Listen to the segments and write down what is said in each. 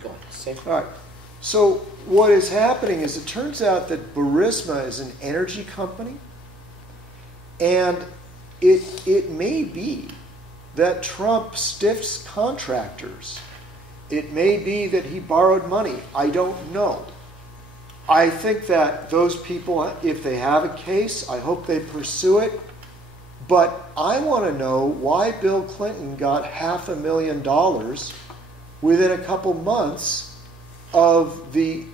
keep going. Same. All right. So what is happening is it turns out that Burisma is an energy company, and it may be that Trump stiffs contractors. It may be that he borrowed money. I don't know. I think that those people, if they have a case, I hope they pursue it. But I want to know why Bill Clinton got $500,000 within a couple months of the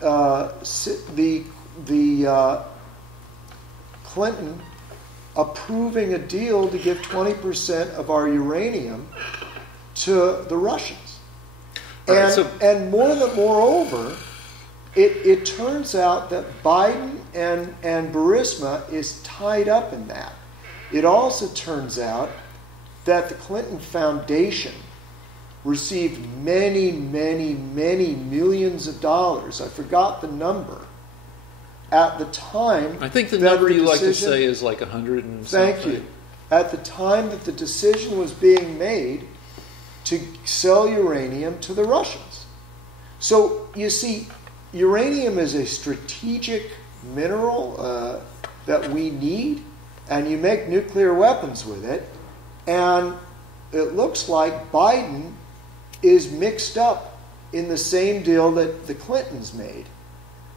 Clinton approving a deal to give 20% of our uranium to the Russians. And moreover, it turns out that Biden and Burisma is tied up in that. It also turns out that the Clinton Foundation received many, many, many millions of dollars. I forgot the number. At the time, I think the number you like to say is like 100 and something. Thank you. At the time that the decision was being made to sell uranium to the Russians. So, you see, uranium is a strategic mineral that we need, and you make nuclear weapons with it, and it looks like Biden is mixed up in the same deal that the Clintons made.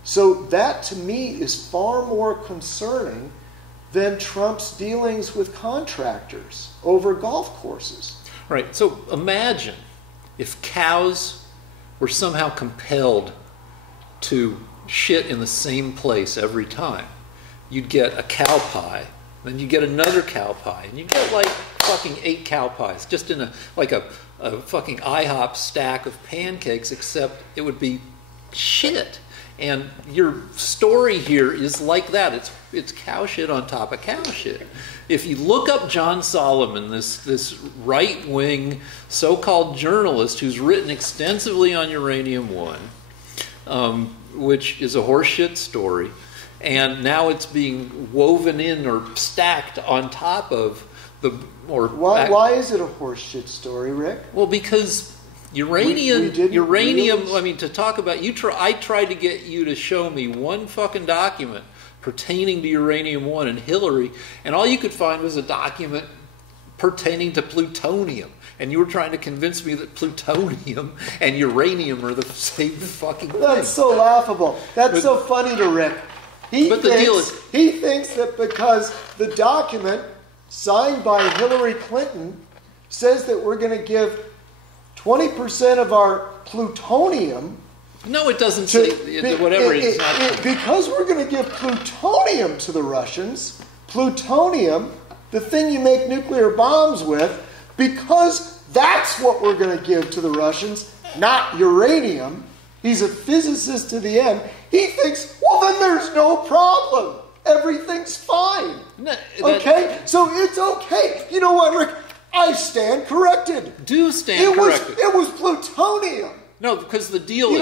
So that, to me, is far more concerning than Trump's dealings with contractors over golf courses. Right. So imagine if cows were somehow compelled to shit in the same place every time. You'd get a cow pie, then you get another cow pie, and you get like fucking 8 cow pies, just in a fucking IHOP stack of pancakes, except it would be shit. And your story here is like that. It's cow shit on top of cow shit. If you look up John Solomon, this right-wing so-called journalist who's written extensively on Uranium One, which is a horseshit story, and now it's being woven in or stacked on top of the... Why is it a horseshit story, Rick? Well, because... Uranium, I mean, to talk about, I tried to get you to show me one fucking document pertaining to Uranium One and Hillary, and all you could find was a document pertaining to plutonium. And you were trying to convince me that plutonium and uranium are the same fucking thing. That's so laughable. That's so funny to Rick. He thinks that because the document signed by Hillary Clinton says that we're going to give 20% of our plutonium. No, it doesn't say whatever. Because we're going to give plutonium to the Russians. Plutonium, the thing you make nuclear bombs with, because that's what we're going to give to the Russians, not uranium. He's a physicist to the end. He thinks, well, then there's no problem. Everything's fine. Okay? So it's okay. You know what, Rick? I stand corrected. Do stand corrected. It was plutonium. No, because the deal is...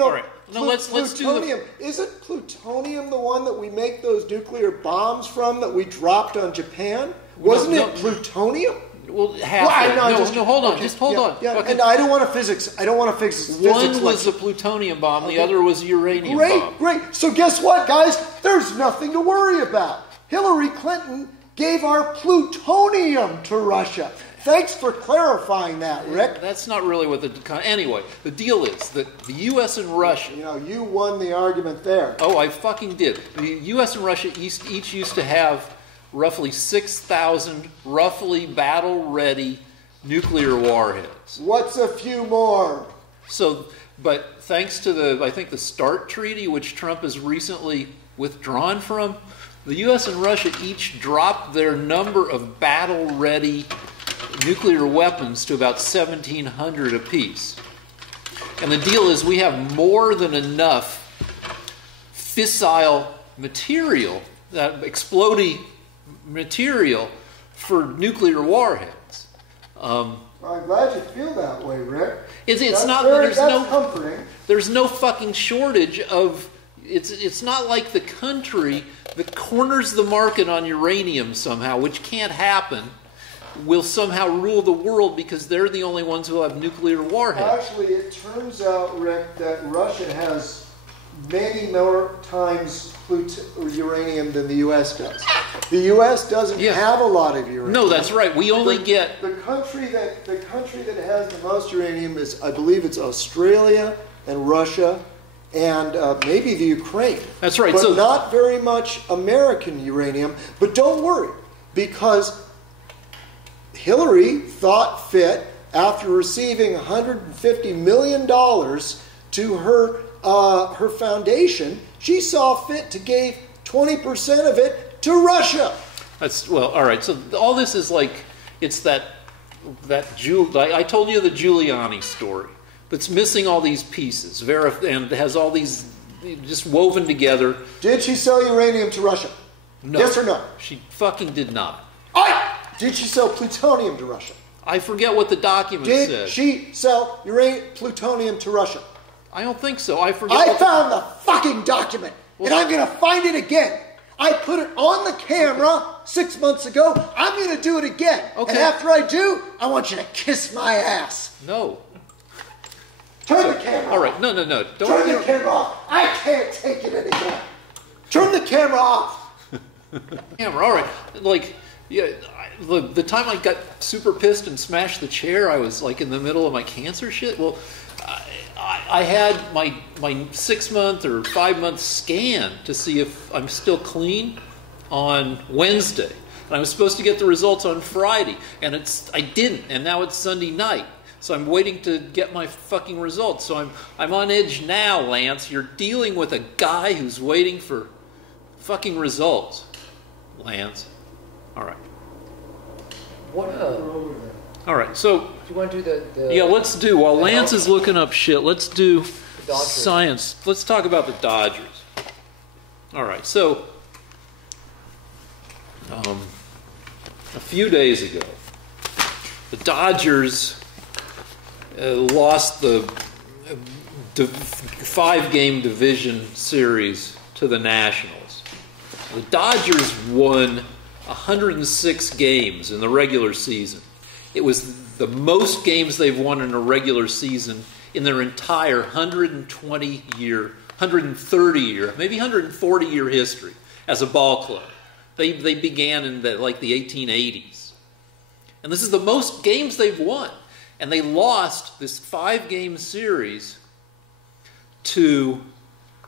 All right. No, let's do Isn't plutonium the one that we make those nuclear bombs from that we dropped on Japan? Wasn't it plutonium? Well, hold on. Just hold on. Yeah. And I don't want to physics. One was a plutonium bomb. The other was a uranium bomb. Great. So guess what, guys? There's nothing to worry about. Hillary Clinton gave our plutonium to Russia. Thanks for clarifying that, Rick. That's not really what anyway, the deal is that the U.S. and Russia... you won the argument there. Oh, I fucking did. The U.S. and Russia each used to have roughly 6,000 roughly battle-ready nuclear warheads. What's a few more? So, but thanks to the START treaty, which Trump has recently withdrawn from, the U.S. and Russia each dropped their number of battle-ready nuclear weapons to about 1,700 apiece. And the deal is we have more than enough fissile material, that exploding material, for nuclear warheads. Well, I'm glad you feel that way, Rick. That's comforting. There's no fucking shortage of... It's not like the country that corners the market on uranium somehow, which can't happen, will somehow rule the world because they're the only ones who have nuclear warheads. Actually, it turns out, Rick, that Russia has many more times uranium than the U.S. does. The U.S. doesn't have a lot of uranium. No, that's right. We only get the country that has the most uranium is, I believe, it's Australia and Russia and maybe the Ukraine. That's right. But So not very much American uranium. But don't worry, because Hillary thought fit, after receiving $150 million to her foundation, she saw fit to give 20% of it to Russia. That's all right. So all this is like it's that I told you the Giuliani story that's missing all these pieces, and has all these just woven together. Did she sell uranium to Russia? No. Yes or no? She fucking did not. Did she sell plutonium to Russia? I forget what the document said. Did she sell plutonium to Russia? I don't think so. I forget. I found the fucking document, and I'm going to find it again. I put it on the camera 6 months ago. I'm going to do it again. Okay. And after I do, I want you to kiss my ass. No. Turn the camera off. All right. No. Don't Turn the camera off. I can't take it anymore. Turn the camera off. Camera. All right. Like, yeah. The time I got super pissed and smashed the chair, I was like in the middle of my cancer shit. Well, I had my 6 month or 5 month scan to see if I'm still clean on Wednesday, and I was supposed to get the results on Friday, and I didn't, and now it's Sunday night, so I'm waiting to get my fucking results. So I'm on edge now, Lance. You're dealing with a guy who's waiting for fucking results, Lance. All right. All right, so do you want to do the yeah, let's do, while Lance is looking up shit, let's do science. Let's talk about the Dodgers. All right, so a few days ago, the Dodgers lost the 5-game division series to the Nationals. The Dodgers won 106 games in the regular season. It was the most games they've won in a regular season in their entire 120-year, 130-year, maybe 140-year history as a ball club. They began in the 1880s. And this is the most games they've won. And they lost this 5-game series to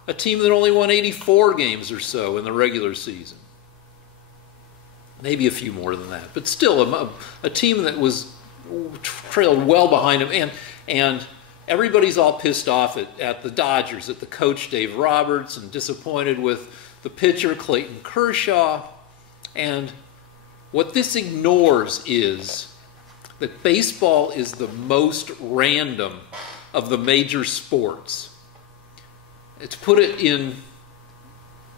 a team that only won 84 games or so in the regular season. Maybe a few more than that, but still a team that was trailed well behind them, and everybody's all pissed off at the Dodgers, at the coach Dave Roberts, and disappointed with the pitcher Clayton Kershaw. And what this ignores is that baseball is the most random of the major sports. To put it in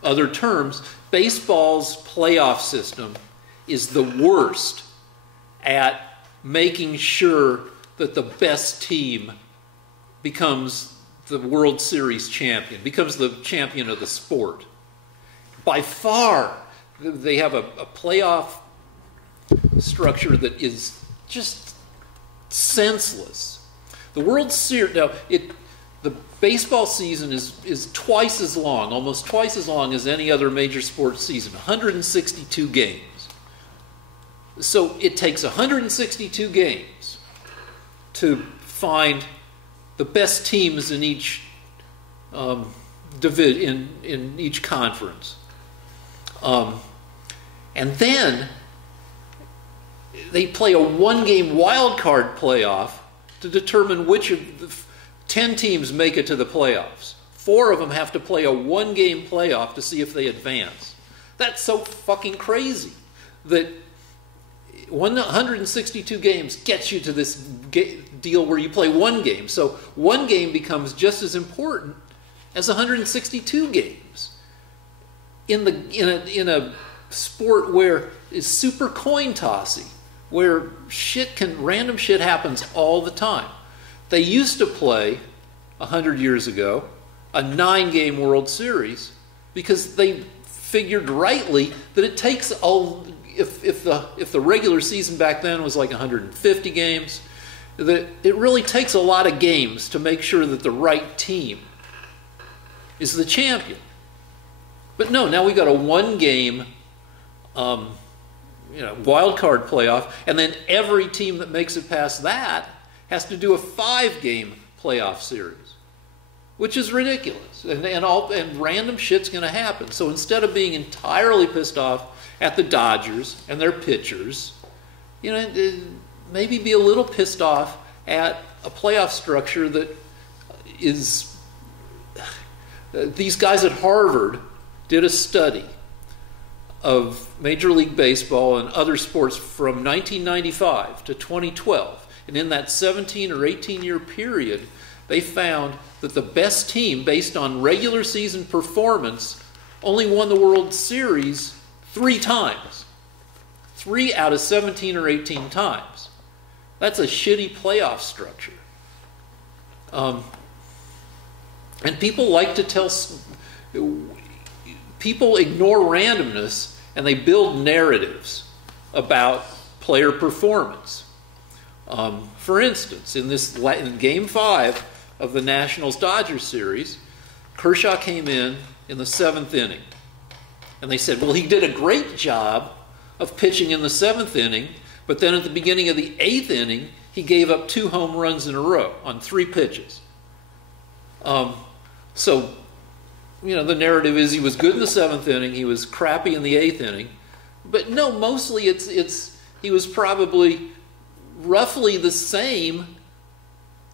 other terms, baseball's playoff system is the worst at making sure that the best team becomes the World Series champion, becomes the champion of the sport. By far, they have a playoff structure that is just senseless. The World Series, now, the baseball season is twice as long, almost twice as long as any other major sports season, 162 games. So it takes 162 games to find the best teams in each in each conference, and then they play a 1-game wild card playoff to determine which of the 10 teams make it to the playoffs. 4 of them have to play a 1-game playoff to see if they advance. That's so fucking crazy that 162 games gets you to this deal where you play 1 game. So 1 game becomes just as important as 162 games. In a sport where it's super coin tossy, where random shit happens all the time. They used to play 100 years ago a 9-game World Series because they figured rightly that it takes if the regular season back then was like 150 games, that it really takes a lot of games to make sure that the right team is the champion. But no, now we got a 1-game wild card playoff, and then every team that makes it past that has to do a 5-game playoff series, which is ridiculous, and random shit's going to happen. So instead of being entirely pissed off at the Dodgers and their pitchers, maybe be a little pissed off at a playoff structure that is. These guys at Harvard did a study of Major League Baseball and other sports from 1995 to 2012. And in that 17 or 18-year period, they found that the best team, based on regular season performance, only won the World Series 3 times. 3 out of 17 or 18 times. That's a shitty playoff structure. And people like to tell... People ignore randomness and they build narratives about player performance. For instance, in Game 5 of the Nationals-Dodgers series, Kershaw came in the 7th inning. And they said, well, he did a great job of pitching in the 7th inning, but then at the beginning of the 8th inning, he gave up 2 home runs in a row on 3 pitches. The narrative is he was good in the 7th inning, he was crappy in the 8th inning. But no, mostly he was probably roughly the same.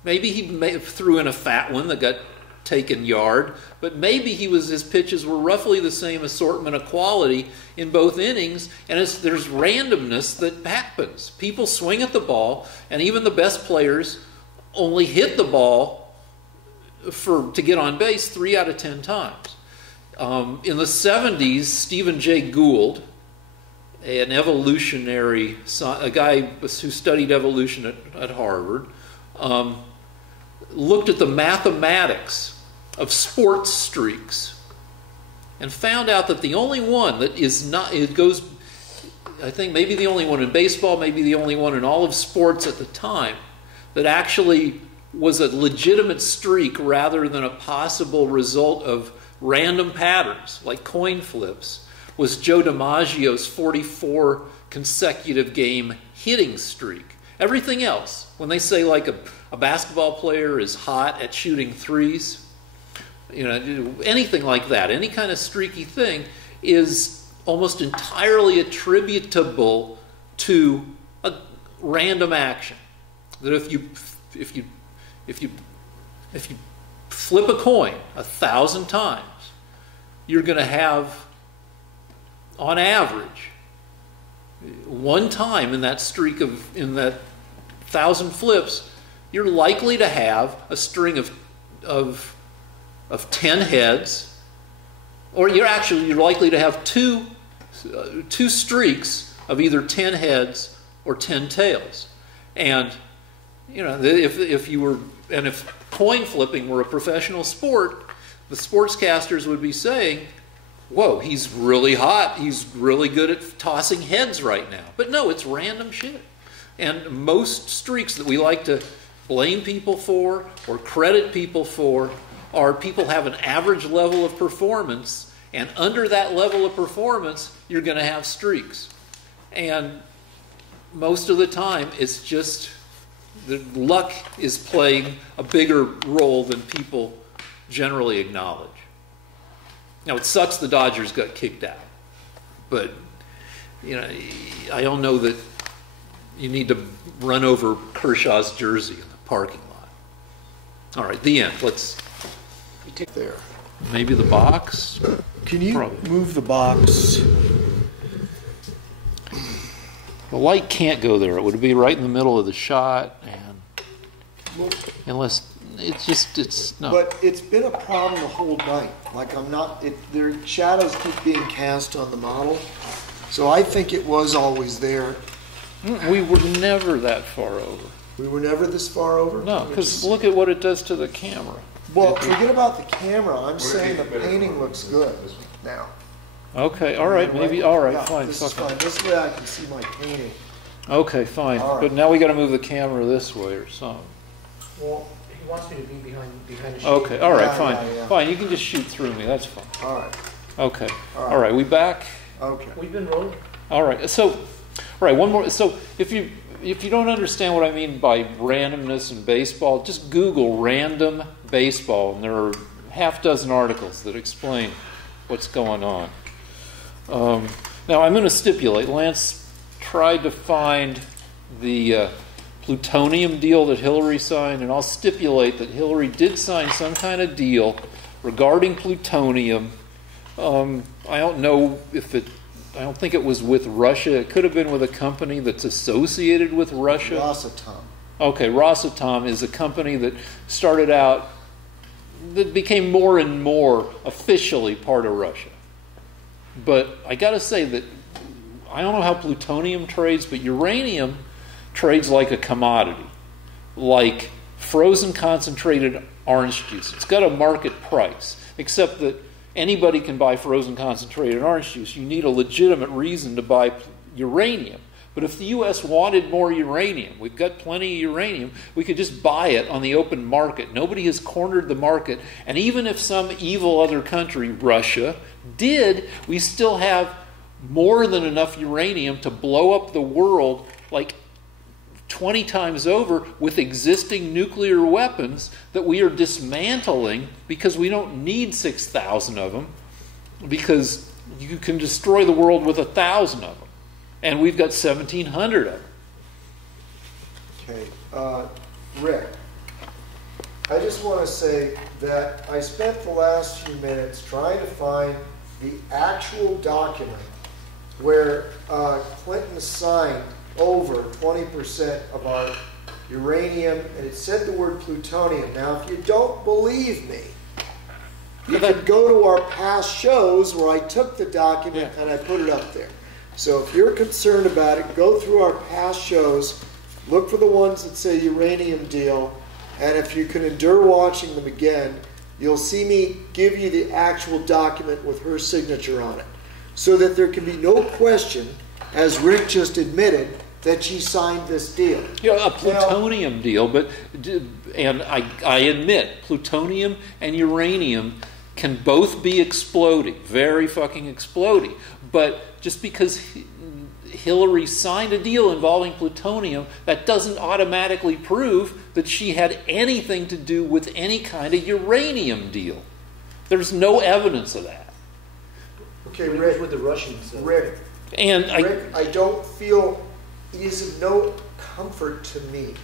Maybe he threw in a fat one that got taken yard, but maybe his pitches were roughly the same assortment of quality in both innings, and there's randomness that happens. People swing at the ball, and even the best players only hit the ball to get on base 3 out of 10 times. In the 70s, Stephen Jay Gould, a guy who studied evolution at Harvard, looked at the mathematics of sports streaks and found out that the only one that is not, I think maybe the only one in baseball, maybe the only one in all of sports at the time, that actually was a legitimate streak rather than a possible result of random patterns like coin flips, was Joe DiMaggio's 44 consecutive game hitting streak. Everything else, when they say like a basketball player is hot at shooting threes, anything like that, any kind of streaky thing is almost entirely attributable to a random action. That if you flip a coin 1,000 times, you're going to have, on average, 1 time in that streak in that 1,000 flips, you're likely to have a string of 10 heads, or you're likely to have two streaks of either 10 heads or 10 tails. And if coin flipping were a professional sport, the sportscasters would be saying, whoa, he's really hot, he's really good at tossing heads right now. But no, it's random shit. And most streaks that we like to blame people for or credit people for are people have an average level of performance, and under that level of performance, you're going to have streaks. And most of the time, it's just the luck is playing a bigger role than people generally acknowledge. Now, it sucks the Dodgers got kicked out, but I don't know that you need to run over Kershaw's jersey in the parking lot. All right, the end. Let's take there. Maybe the box. Can you move the box? The light can't go there. It would be right in the middle of the shot, and unless it's no. But it's been a problem the whole night. Like their shadows keep being cast on the model, so I think it was always there. We were never that far over. We were never this far over? No, because look at what it does to the camera. Well, forget about the camera. I'm saying the painting looks good now. Okay, all right, maybe, all right, yeah, fine. This is fine. This way I can see my painting. Okay, fine. All right. But now we got to move the camera this way or something. Well, he wants me to be behind the shade. Okay, all right, Yeah, fine. yeah, yeah. Fine, you can just shoot through me. That's fine. All right. Okay. All right. All right, we back? Okay. We've been rolling. All right. So, all right, one more. So, if you don't understand what I mean by randomness in baseball, just Google random baseball, and there are half dozen articles that explain what's going on. Now, I'm going to stipulate. Lance tried to find the plutonium deal that Hillary signed, and I'll stipulate that Hillary did sign some kind of deal regarding plutonium. I don't know if it. I don't think it was with Russia. It could have been with a company that's associated with Russia. Rosatom. Okay, Rosatom is a company that started out, that became more and more officially part of Russia. But I got to say that I don't know how plutonium trades, but uranium trades like a commodity, like frozen concentrated orange juice. It's got a market price, except that anybody can buy frozen concentrated orange juice. You need a legitimate reason to buy uranium. But if the U.S. wanted more uranium, we've got plenty of uranium, we could just buy it on the open market. Nobody has cornered the market. And even if some evil other country, Russia, did, we still have more than enough uranium to blow up the world like 20 times over with existing nuclear weapons that we are dismantling because we don't need 6,000 of them, because you can destroy the world with 1,000 of them. And we've got 1,700 of them. Okay. Rick, I just want to say that I spent the last few minutes trying to find the actual document where Clinton signed over 20% of our uranium, and it said the word plutonium. Now, if you don't believe me, you can go to our past shows where I took the document and I put it up there. So if you're concerned about it, go through our past shows, look for the ones that say uranium deal, and if you can endure watching them again, you'll see me give you the actual document with her signature on it, so that there can be no question, as Rick just admitted, that she signed this deal. Yeah, a plutonium deal, but, and I admit, plutonium and uranium can both be exploding, very fucking exploding. But just because Hillary signed a deal involving plutonium, that doesn't automatically prove that she had anything to do with any kind of uranium deal. There's no evidence of that. Okay, Rick. With the Russians. Rick, I don't feel, it is of no comfort to me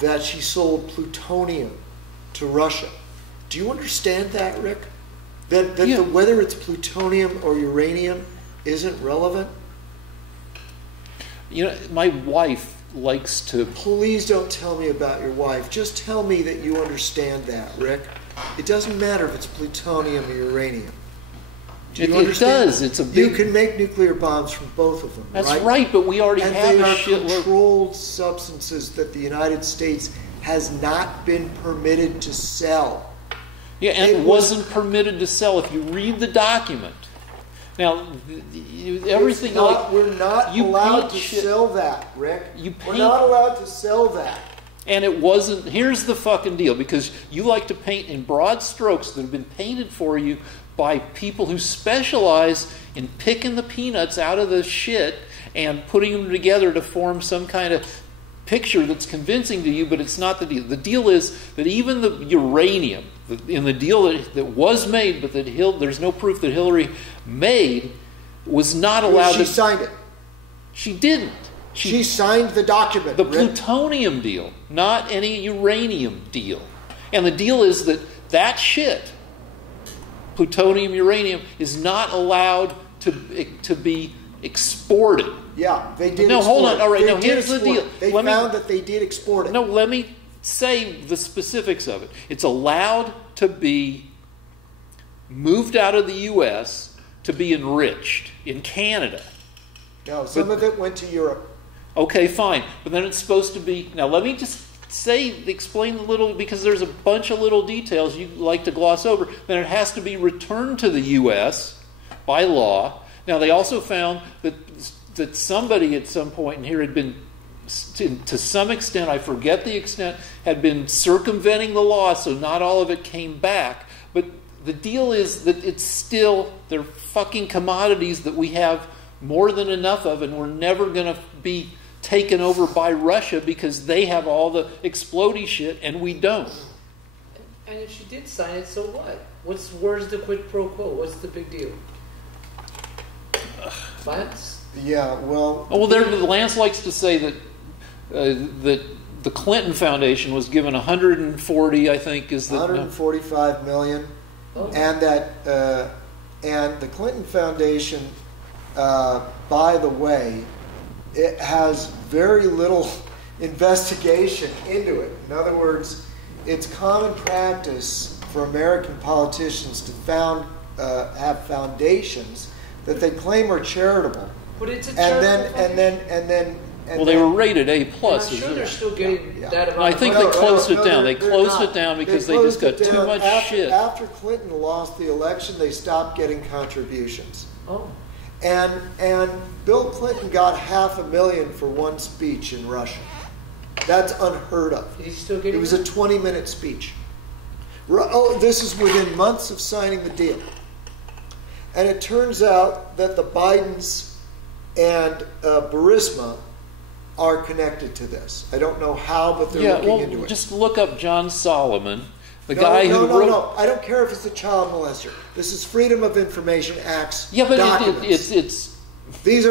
that she sold plutonium to Russia. Do you understand that, Rick? That whether it's plutonium or uranium isn't relevant? You know, my wife likes to... Please don't tell me about your wife. Just tell me that you understand that, Rick. It doesn't matter if it's plutonium or uranium. Do you understand? It does. It's a big... You can make nuclear bombs from both of them, That's right? right, but we already have a shitload. And they are controlled substances that the United States has not been permitted to sell. Yeah, and it wasn't permitted to sell. If you read the document, now everything we're not allowed to sell that, Rick. We're not allowed to sell that. And it wasn't. Here's the fucking deal, because you like to paint in broad strokes that have been painted for you by people who specialize in picking the peanuts out of the shit and putting them together to form some kind of picture that's convincing to you, but it's not the deal. The deal is that even the uranium, in the deal that was made, but that there's no proof that Hillary made, was not allowed She signed it. She didn't. She signed the document. The plutonium deal, not any uranium deal. And the deal is that shit, plutonium, uranium, is not allowed to be exported. Yeah, they did. No, hold on. All right, now here's the deal. They found that they did export it. No, let me say the specifics of it. It's allowed to be moved out of the U.S. to be enriched in Canada. No, some of it went to Europe. Okay, fine. But then it's supposed to be... Now, let me just explain a little, because there's a bunch of little details you like to gloss over. Then it has to be returned to the U.S. by law. Now, they also found that somebody at some point in here had been, to some extent, I forget the extent, had been circumventing the law, so not all of it came back. But the deal is that it's still, they're fucking commodities that we have more than enough of, and we're never going to be taken over by Russia because they have all the explodey shit and we don't. And if she did sign it, so what? Where's the quid pro quo? What's the big deal? Lance? Yeah, well... Oh, well, Lance likes to say that that the Clinton Foundation was given 140, I think, is the... 145 million. Oh. And that... and the Clinton Foundation, by the way, it has very little investigation into it. In other words, it's common practice for American politicians to have foundations that they claim are charitable. But it's a charitable and then well, they were rated A+. I'm sure they're still getting that amount. I think they closed it down. They closed it down because they just got too much shit. After Clinton lost the election, they stopped getting contributions. Oh. And Bill Clinton got $500,000 for one speech in Russia. That's unheard of. Is he still getting it? Was a 20-minute speech. Oh, this is within months of signing the deal. And it turns out that the Bidens and Burisma are connected to this. I don't know how, but they're looking into it. Just look up John Solomon, the guy who wrote... No. I don't care if it's a child molester. This is Freedom of Information Act's documents. It's These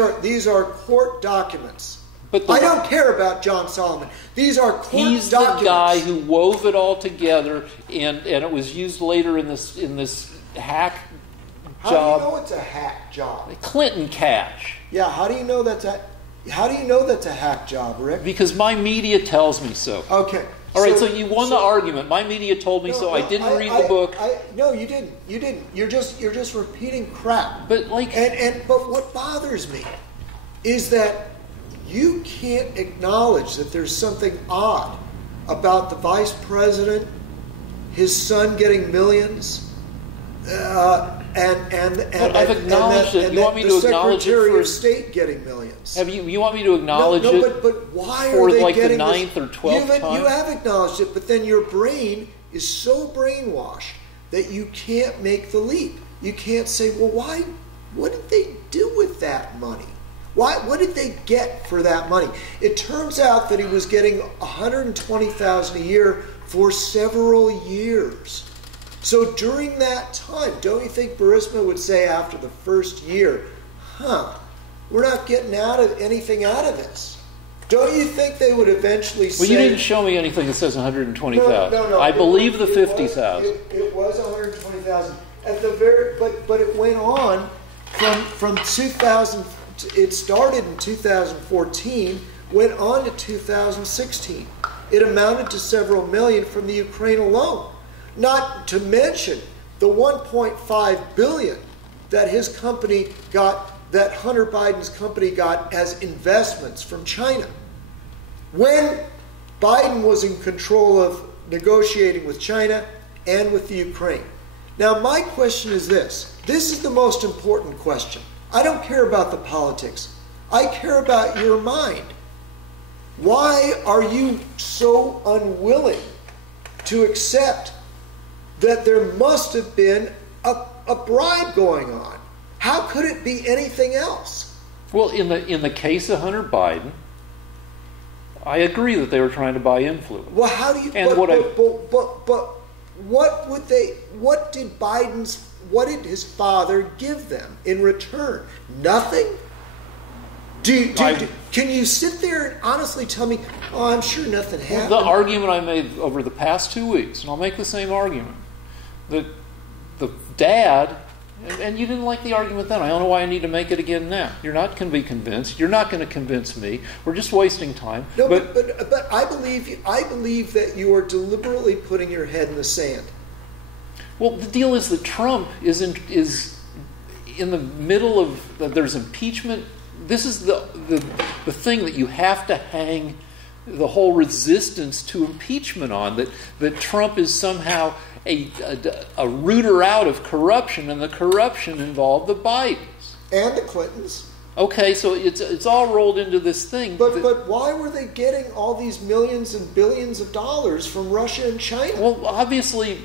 are court documents. But I don't care about John Solomon. These are court documents. He's the guy who wove it all together, and it was used later in this hack job. How do you know it's a hack job? Clinton cash. Yeah, how do you know that's a hack job, Rick? Because my media tells me so. Okay. All right, so you won the argument. My media told me so. I didn't read the book. No, you didn't. You didn't. You're just repeating crap. But but what bothers me is that you can't acknowledge that there's something odd about the vice president, his son getting millions, and I've acknowledged it. You want me to acknowledge it Secretary for of State getting millions? You want me to acknowledge it? But why for are they like getting the 9th or 12th time? You have acknowledged it, but then your brain is so brainwashed that you can't make the leap. You can't say, well, why? What did they do with that money? What did they get for that money? It turns out that he was getting $120,000 a year for several years. So during that time, don't you think Burisma would say after the first year, we're not getting anything out of this? Don't you think they would eventually say... Well, you didn't show me anything that says 120,000. No. I believe the 50,000. It was 120,000 at the very, but it went on from 2000. It started in 2014, went on to 2016. It amounted to several million from the Ukraine alone. Not to mention the $1.5 billion that his company got, that Hunter Biden's company got as investments from China. When Biden was in control of negotiating with China and with the Ukraine. Now, my question is this. This is the most important question. I don't care about the politics. I care about your mind. Why are you so unwilling to accept that there must have been a bribe going on? How could it be anything else? Well, in the case of Hunter Biden, I agree that they were trying to buy influence. Well, how do you? And but what did his father give them in return? Nothing. Can you sit there and honestly tell me, oh, I'm sure nothing happened? The argument I made over the past 2 weeks, and I'll make the same argument, that the dad, and you didn't like the argument then. I don't know why I need to make it again now. You're not going to be convinced. You're not going to convince me. We're just wasting time. No, but I believe that you are deliberately putting your head in the sand. Well, the deal is that Trump is in the middle of, there's impeachment. This is the thing that you have to hang the whole resistance to impeachment on, that Trump is somehow a rooter out of corruption, and the corruption involved the Bidens. And the Clintons. Okay, so it's all rolled into this thing. But why were they getting all these millions and billions of dollars from Russia and China? Well, obviously...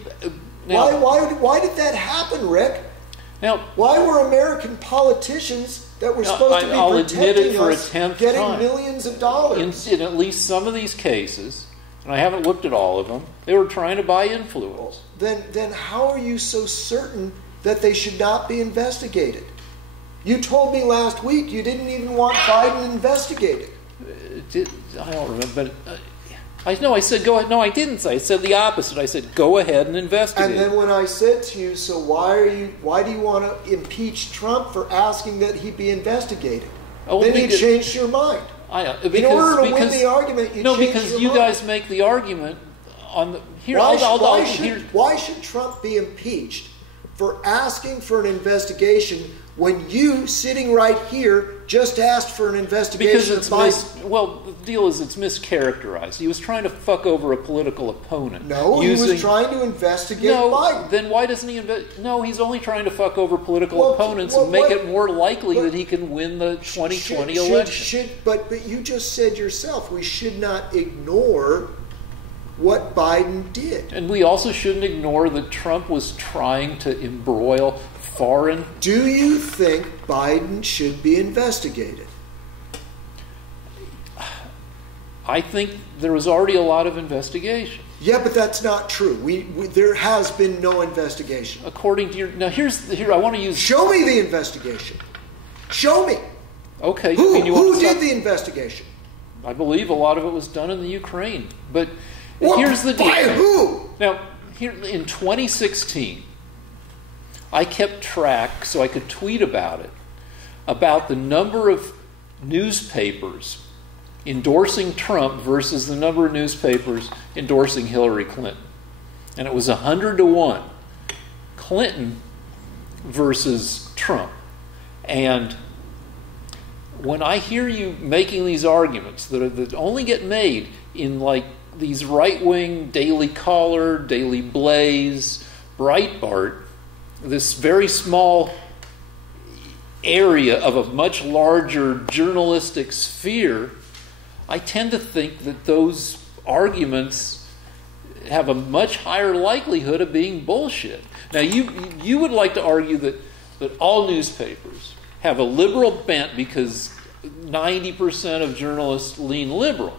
Now, why did that happen, Rick? Now, why were American politicians that were supposed to be protecting us getting millions of dollars? In at least some of these cases, and I haven't looked at all of them, they were trying to buy influence. Then how are you so certain that they should not be investigated? You told me last week you didn't even want Biden investigated. I don't remember, but I said go ahead. No, I didn't say. I said the opposite. I said go ahead and investigate. And then when I said to you, so why do you want to impeach Trump for asking that he be investigated? Then you changed your mind. In order to win the argument, you changed your mind. No, because you guys make the argument on the here. Why should Trump be impeached for asking for an investigation when you, sitting right here, just asked for an investigation? Because the deal is it's mischaracterized. He was trying to fuck over a political opponent. No, he was trying to investigate Biden. Then why doesn't he No, he's only trying to fuck over political opponents and make it more likely that he can win the 2020 election. But you just said yourself, we should not ignore what Biden did. And we also shouldn't ignore that Trump was trying to embroil foreign... Do you think Biden should be investigated? I think there was already a lot of investigation. Yeah, but that's not true. There has been no investigation. According to your... Now, here I want to use... Show me the investigation. Show me. Okay. Who did the investigation? I believe a lot of it was done in the Ukraine. But here's the deal. By who? Now, here in 2016... I kept track, so I could tweet about it, about the number of newspapers endorsing Trump versus the number of newspapers endorsing Hillary Clinton. And it was 100-1. Clinton versus Trump. And when I hear you making these arguments that only get made in like these right-wing Daily Caller, Daily Blaze, Breitbart, this very small area of a much larger journalistic sphere, I tend to think that those arguments have a much higher likelihood of being bullshit. Now, you would like to argue that all newspapers have a liberal bent because 90% of journalists lean liberal.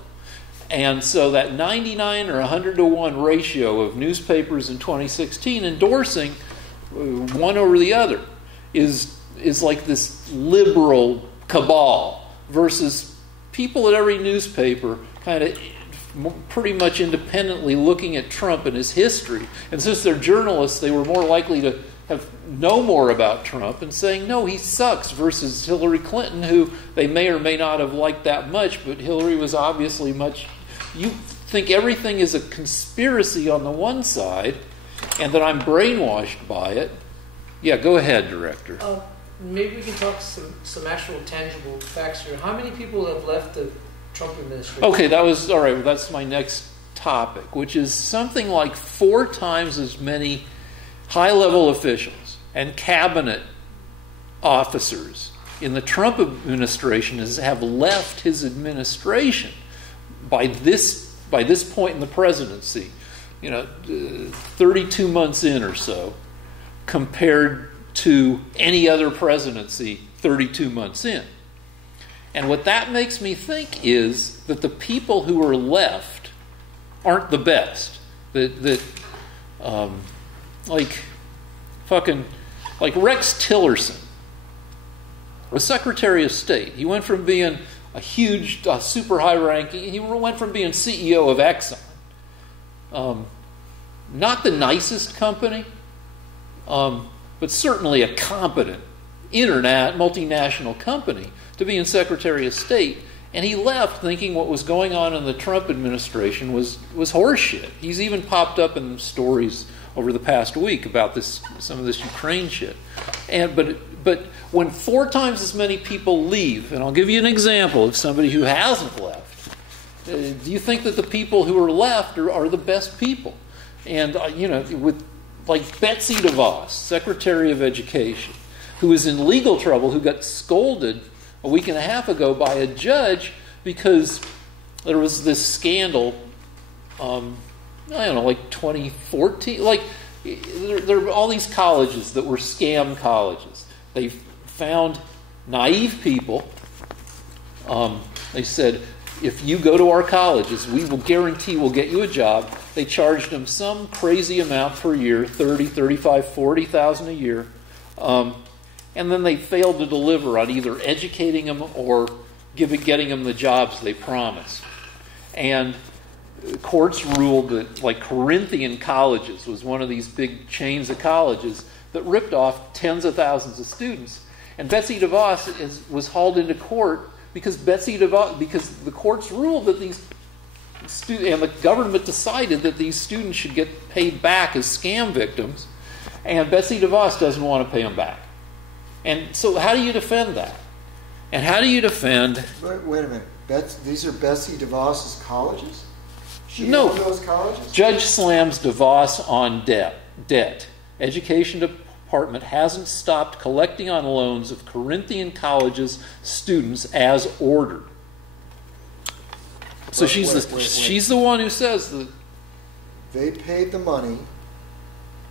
And so that 99 or 100-1 ratio of newspapers in 2016 endorsing one over the other is like this liberal cabal versus people at every newspaper kind of pretty much independently looking at Trump and his history. And since they're journalists, they were more likely to know more about Trump and saying, no, he sucks, versus Hillary Clinton, who they may or may not have liked that much, but Hillary was obviously much... You think everything is a conspiracy on the one side, and that I'm brainwashed by it. Yeah, go ahead, Director. Maybe we can talk some actual tangible facts here. How many people have left the Trump administration? Okay, all right. That's my next topic, which is something like 4 times as many high-level officials and cabinet officers in the Trump administration as have left his administration by this point in the presidency. 32 months in or so, compared to any other presidency 32 months in. And what that makes me think is that the people who are left aren't the best. Like Rex Tillerson was Secretary of State. He went from being a huge, super high-ranking, he went from being CEO of Exxon. Not the nicest company, but certainly a competent multinational company, to be in Secretary of State. And he left thinking what was going on in the Trump administration was horseshit. He's even popped up in stories over the past week about some of this Ukraine shit. But when 4 times as many people leave, and I'll give you an example of somebody who hasn't left, do you think that the people who are left are the best people? And, with like Betsy DeVos, Secretary of Education, who was in legal trouble, who got scolded a week and a half ago by a judge because there was this scandal, like 2014. Like, there were all these colleges that were scam colleges. They found naive people. They said, if you go to our colleges, we will guarantee we'll get you a job. They charged them some crazy amount per year, 30, 35, 40,000 a year. And then they failed to deliver on either educating them or getting them the jobs they promised. And courts ruled that, like, Corinthian colleges was one of these big chains of colleges that ripped off tens of thousands of students. And Betsy DeVos was hauled into court because the courts ruled that these students, and the government decided that these students should get paid back as scam victims, and Betsy DeVos doesn't want to pay them back. And so how do you defend that? And how do you defend... Wait a minute. These are Betsy DeVos's colleges? She No. owned those colleges? Judge slams DeVos on debt. Education Department hasn't stopped collecting on loans of Corinthian colleges students as ordered. So she's the one who says that they paid the money,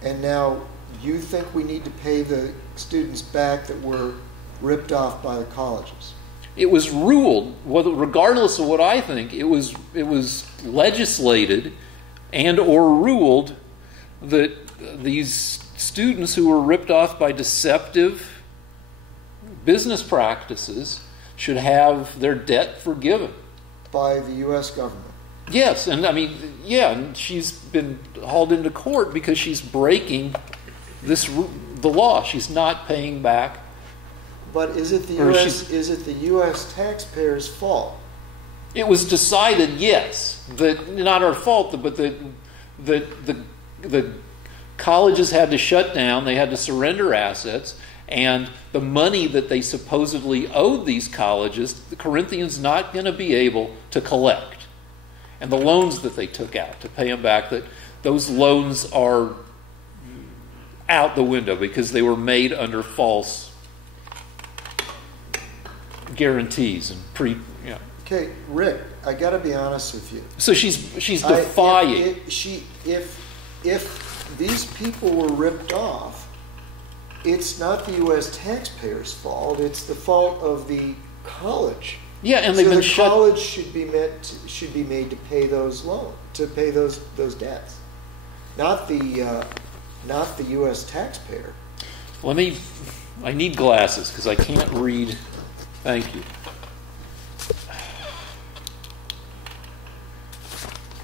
and now you think we need to pay the students back that were ripped off by the colleges? it was ruled, regardless of what I think, it was legislated and or ruled that these students who were ripped off by deceptive business practices should have their debt forgiven. By the U.S. government. Yes, and I mean, yeah, and she's been hauled into court because she's breaking the law. She's not paying back. But is it the U.S. taxpayers' fault? It was decided, yes, that not our fault, but that the colleges had to shut down. They had to surrender assets, and the money that they supposedly owed these colleges, the Corinthians not going to be able to collect. And the loans that they took out to pay them back, that those loans are out the window because they were made under false guarantees and Okay, Rick, I got to be honest with you. So she's defying. If these people were ripped off, it's not the U.S. taxpayers' fault. It's the fault of the college. Yeah, and they've been shut. The college should be made to pay those loans, to pay those debts, not the U.S. taxpayer. I need glasses because I can't read. Thank you.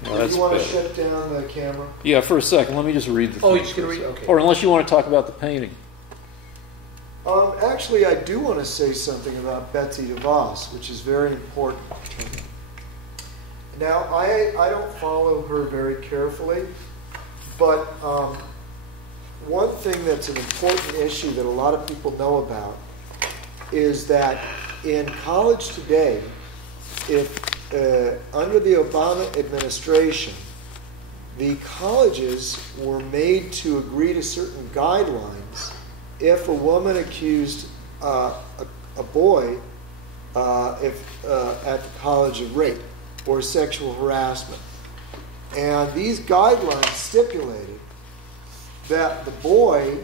Well, you want to shut down the camera? Yeah, for a second. Let me just read the thing. Oh, you're just going to read? Okay. Or unless you want to talk about the painting. Actually, I do want to say something about Betsy DeVos, which is very important. Now, I don't follow her very carefully, but one thing that's an important issue that a lot of people know about is that in college today, if under the Obama administration, the colleges were made to agree to certain guidelines if a woman accused a boy at the college of rape or sexual harassment. And these guidelines stipulated that the boy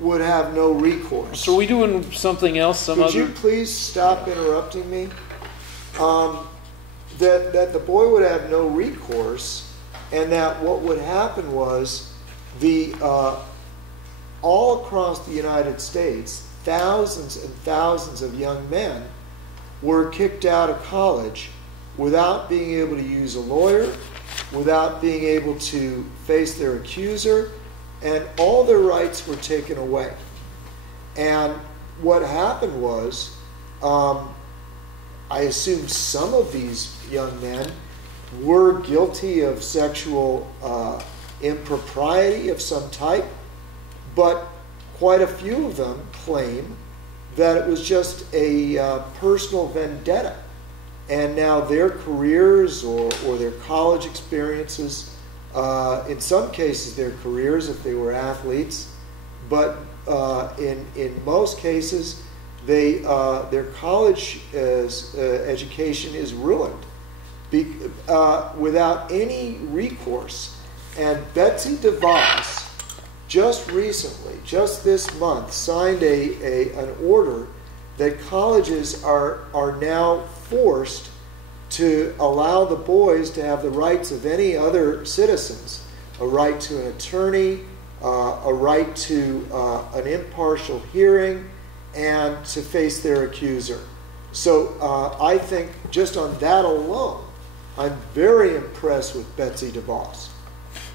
would have no recourse. So are we doing something else? Could you please stop interrupting me? That the boy would have no recourse, and that what would happen was all across the United States, thousands and thousands of young men were kicked out of college without being able to use a lawyer, without being able to face their accuser, and all their rights were taken away. And what happened was, I assume some of these young men were guilty of sexual impropriety of some type, but quite a few of them claim that it was just a personal vendetta. And now their careers or their college experiences In some cases, their careers if they were athletes, but in most cases, their college education is ruined without any recourse. And Betsy DeVos just recently, just this month, signed an order that colleges are now forced to allow the boys to have the rights of any other citizens, a right to an attorney, a right to an impartial hearing, and to face their accuser. So I think just on that alone, I'm very impressed with Betsy DeVos.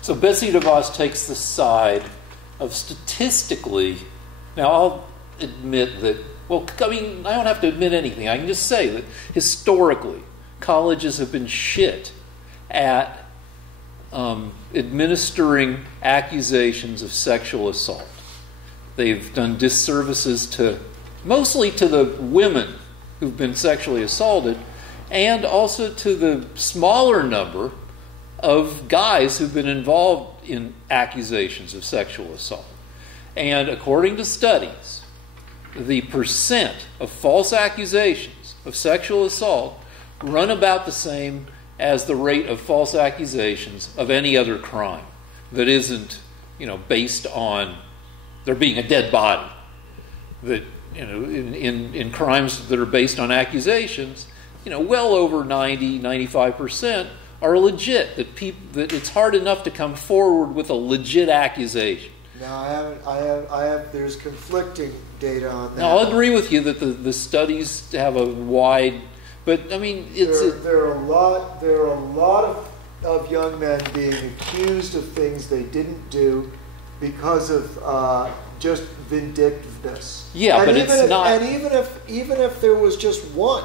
So Betsy DeVos takes the side of statistically, now I'll admit that, well, I mean, I don't have to admit anything. I can just say that historically, colleges have been shit at administering accusations of sexual assault. They've done disservices mostly to the women who've been sexually assaulted, and also to the smaller number of guys who've been involved in accusations of sexual assault. And according to studies, the percent of false accusations of sexual assault run about the same as the rate of false accusations of any other crime that isn't, based on there being a dead body. That, in crimes that are based on accusations, well over 95% are legit. That it's hard enough to come forward with a legit accusation. Now, I have. There's conflicting data on that. Now, I'll agree with you that the studies have a wide, but I mean, there are a lot of young men being accused of things they didn't do because of just vindictiveness. Yeah, and but even it's not. And even if there was just one,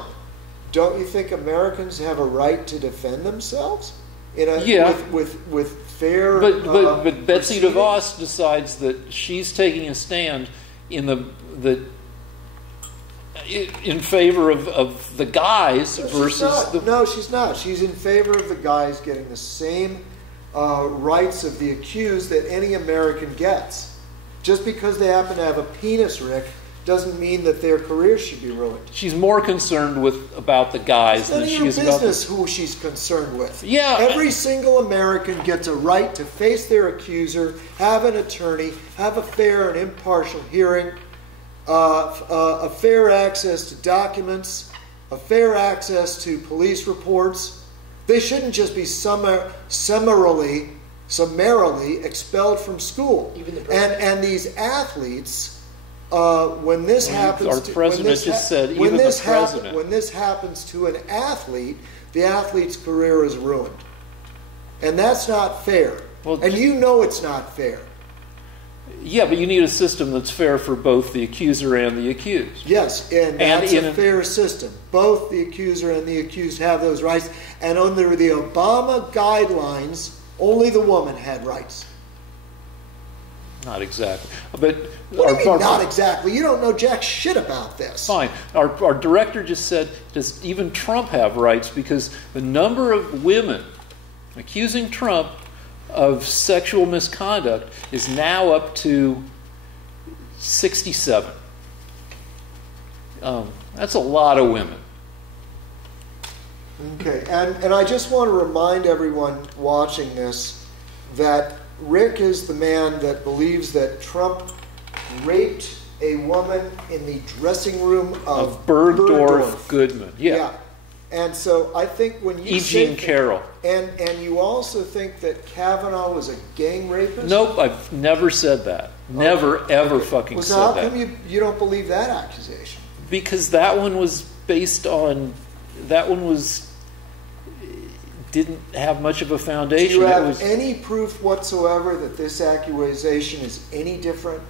don't you think Americans have a right to defend themselves? With fair. But Betsy DeVos decides that she's taking a stand in favor of the guys versus the. No, she's not. She's in favor of the guys getting the same rights of the accused that any American gets. Just because they happen to have a penis, Rick, doesn't mean that their career should be ruined. She's more concerned about the guys than she is about business who she's concerned with. Yeah, every single American gets a right to face their accuser, have an attorney, have a fair and impartial hearing, a fair access to documents, a fair access to police reports. They shouldn't just be summarily expelled from school. And these athletes. When this happens, our president just said, even the president. When this happens to an athlete, the athlete's career is ruined, and that's not fair. Well, and you know it's not fair. Yeah, but you need a system that's fair for both the accuser and the accused. Yes, and that's a fair system. Both the accuser and the accused have those rights, and under the Obama guidelines, only the woman had rights. Not exactly. But what do you mean, not exactly? You don't know jack shit about this. Fine. Our director just said, does even Trump have rights? Because the number of women accusing Trump of sexual misconduct is now up to 67. That's a lot of women. Okay, and I just want to remind everyone watching this that Rick is the man that believes that Trump raped a woman in the dressing room of Bergdorf Goodman. Yeah. And so I think when you Eugene Carroll. And you also think that Kavanaugh was a gang rapist? Nope, I've never said that. Never, ever fucking said that. Well, so how come you don't believe that accusation? Because that one was based on... didn't have much of a foundation. Do you have any proof whatsoever that this accusation is any different?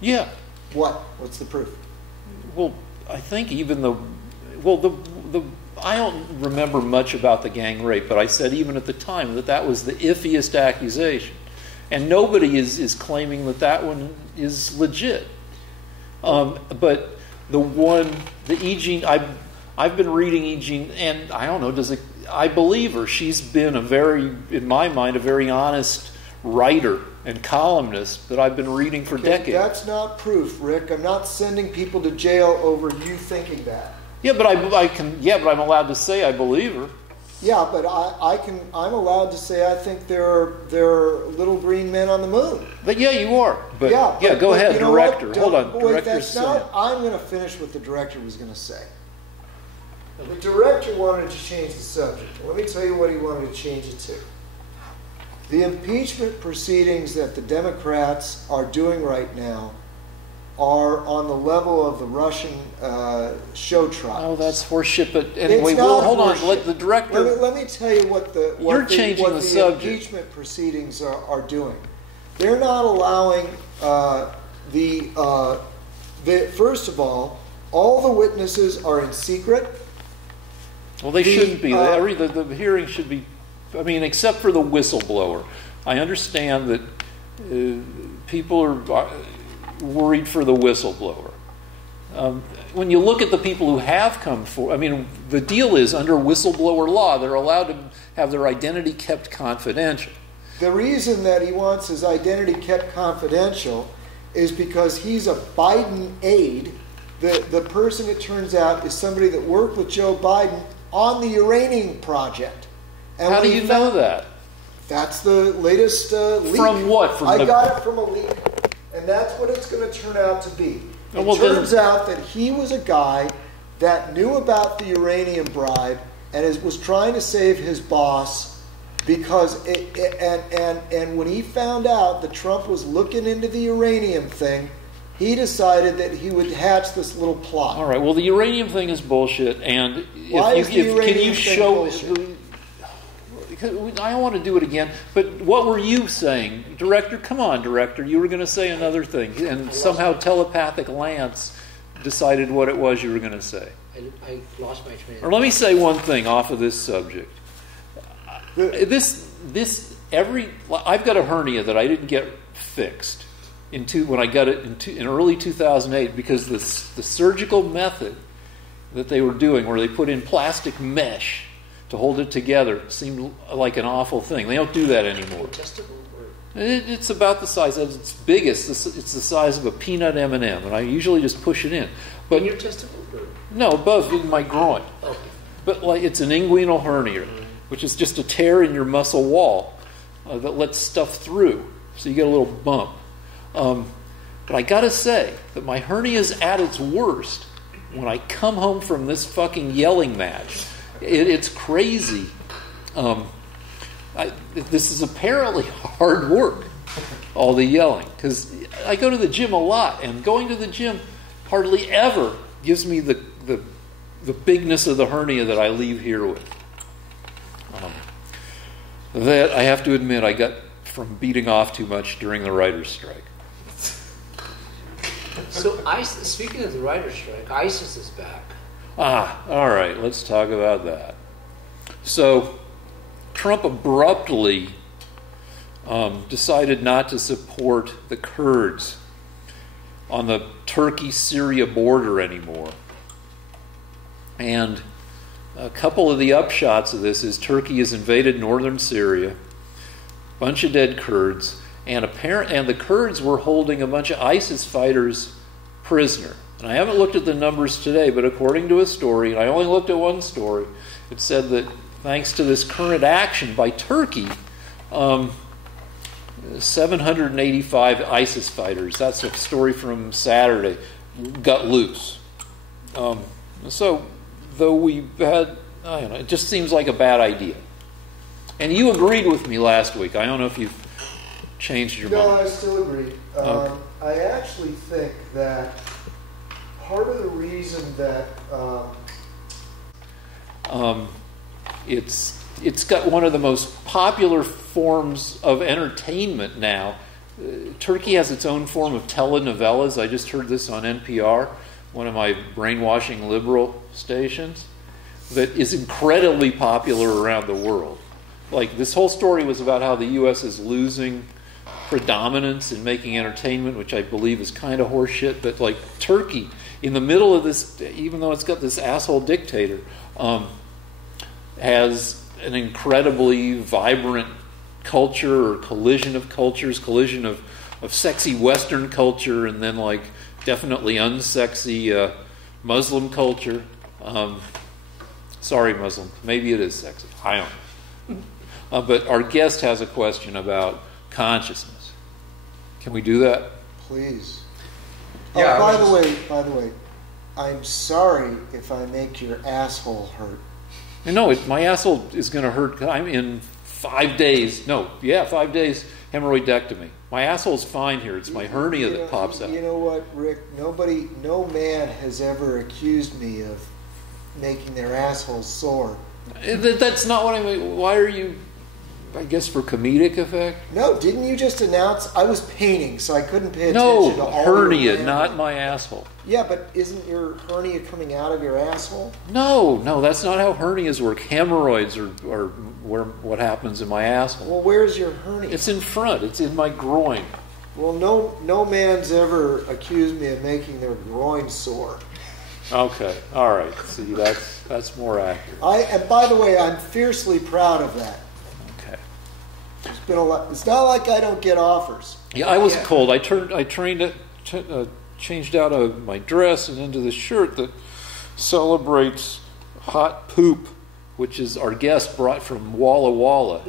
Yeah. What's the proof? Well, I think even I don't remember much about the gang rape, but I said even at the time that was the iffiest accusation. And nobody is claiming that one is legit. But the Eugene, I've been reading Eugene, and I don't know, I believe her. She's been in my mind, a very honest writer and columnist that I've been reading for decades. That's not proof, Rick. I'm not sending people to jail over you thinking that. Yeah, but I'm allowed to say I believe her. Yeah, but I'm allowed to say I think there are little green men on the moon. But yeah, you are. But go ahead, you know director. Hold on, wait, I'm going to finish what the director was going to say. The director wanted to change the subject. Let me tell you what he wanted to change it to. The impeachment proceedings that the Democrats are doing right now are on the level of the Russian show trials. Oh, that's horseshit. But anyway, hold on. Let the director. Let me tell you what the impeachment proceedings are doing. They're not allowing first of all the witnesses are in secret. Well, they shouldn't be. The hearing should be. I mean, except for the whistleblower. I understand that people are worried for the whistleblower. When you look at the people who have come forward, I mean, the deal is under whistleblower law, they're allowed to have their identity kept confidential. The reason that he wants his identity kept confidential is because he's a Biden aide. The person, it turns out, is somebody that worked with Joe Biden on the uranium project. And how do you know that? That's the latest leak. From what? I got it from a leak. And that's what it's going to turn out to be. It turns out that he was a guy that knew about the uranium bribe and was trying to save his boss because and when he found out that Trump was looking into the uranium thing, he decided that he would hatch this little plot. All right. Well, the uranium thing is bullshit. And can you show bullshit? I don't want to do it again, but what were you saying? Director, come on, director. You were going to say another thing, and somehow telepathic Lance decided what it was you were going to say. I lost my train. Or let me say one thing off of this subject. I've got a hernia that I didn't get fixed when I got it in early 2008 because the surgical method that they were doing, where they put in plastic mesh to hold it together, seemed like an awful thing. They don't do that anymore. It's about the size. At its biggest, it's the size of a peanut M&M, and I usually just push it in. But in your testicle? No, above in my groin. Okay. But it's an inguinal hernia, which is just a tear in your muscle wall that lets stuff through, so you get a little bump. But I got to say that my hernia is at its worst when I come home from this fucking yelling match. It's crazy. This is apparently hard work, all the yelling, because I go to the gym a lot, and going to the gym hardly ever gives me the bigness of the hernia that I leave here with. That, I have to admit, I got from beating off too much during the writer's strike. So, speaking of the writer's strike, ISIS is back. All right, let's talk about that. So, Trump abruptly decided not to support the Kurds on the Turkey-Syria border anymore. And a couple of the upshots of this is Turkey has invaded northern Syria, a bunch of dead Kurds, and the Kurds were holding a bunch of ISIS fighters prisoner. And I haven't looked at the numbers today, but according to a story, and I only looked at one story, it said that thanks to this current action by Turkey, 785 ISIS fighters, that's a story from Saturday, got loose. So, though we've had, I don't know, it just seems like a bad idea. And you agreed with me last week. I don't know if you've changed your mind. No, I still agree. Okay. I actually think that part of the reason that it's got one of the most popular forms of entertainment now. Turkey has its own form of telenovelas. I just heard this on NPR, one of my brainwashing liberal stations, that is incredibly popular around the world. Like, this whole story was about how the U.S. is losing predominance in making entertainment, which I believe is kind of horseshit, but like Turkey, in the middle of this, even though it's got this asshole dictator, has an incredibly vibrant culture, or collision of cultures, collision of sexy Western culture, and then like definitely unsexy Muslim culture. Sorry, Muslim. Maybe it is sexy. I don't know. But our guest has a question about consciousness. Can we do that? Please. Yeah, by the way, I'm sorry if I make your asshole hurt. No, my asshole is going to hurt. I'm in 5 days. 5 days hemorrhoidectomy. My asshole's fine here. It's my hernia that pops out. You know what, Rick? No man has ever accused me of making their asshole sore. That's not what I mean. Why are you, I guess, for comedic effect? No, didn't you just announce? I was painting, so I couldn't pay attention to all hernia, your not my asshole. Yeah, but isn't your hernia coming out of your asshole? No, that's not how hernias work. Hemorrhoids are what happens in my asshole. Well, where's your hernia? It's in front. It's in my groin. Well, no man's ever accused me of making their groin sore. Okay, all right. See, that's more accurate. And by the way, I'm fiercely proud of that. Okay. It's been a lot. It's not like I don't get offers. Yeah, I was cold. I changed out of my dress and into the shirt that celebrates hot poop, which is our guest brought from Walla Walla.